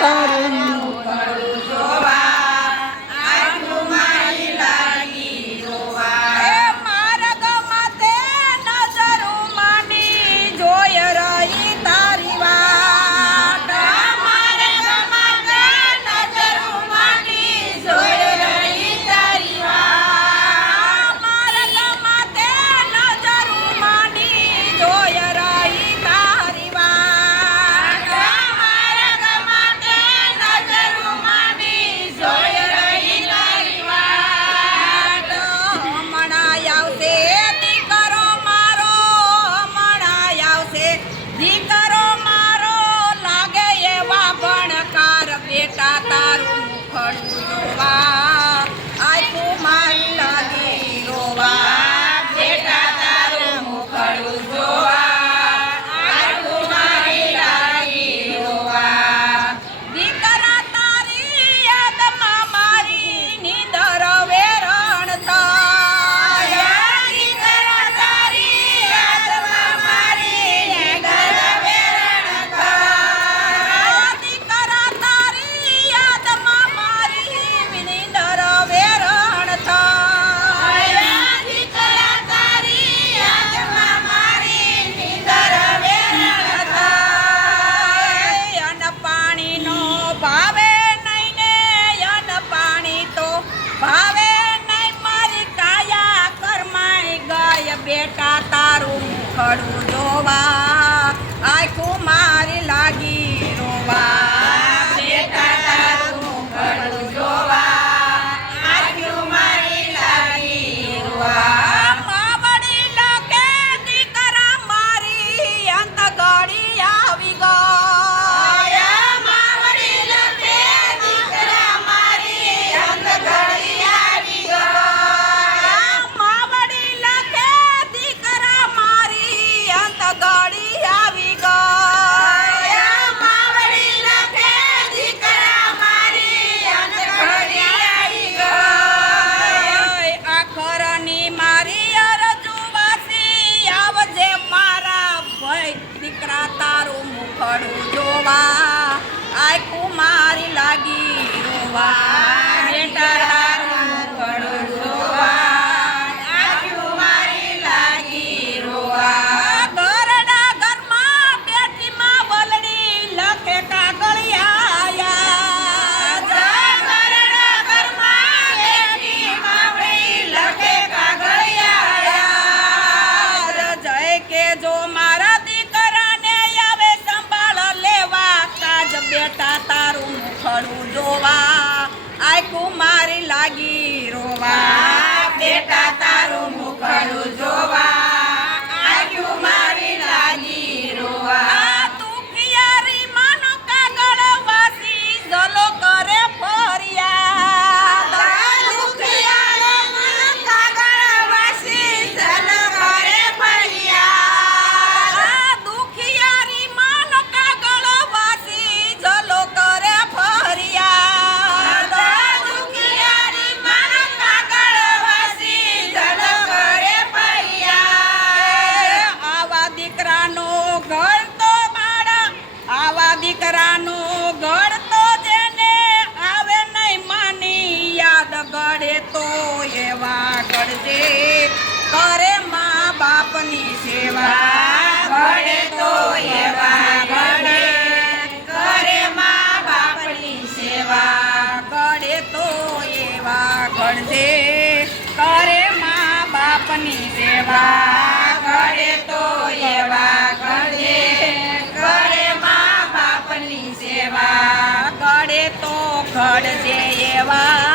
Para God. દીકરા તારું મુખડું જોવા. આખું મારી લાગી રોવા. બેટા તારું મુખડું જોવા. આખું મારી લાગી રોવા. બેટા તારું મુખડું જોવા. verano. સ્થળ છે એવા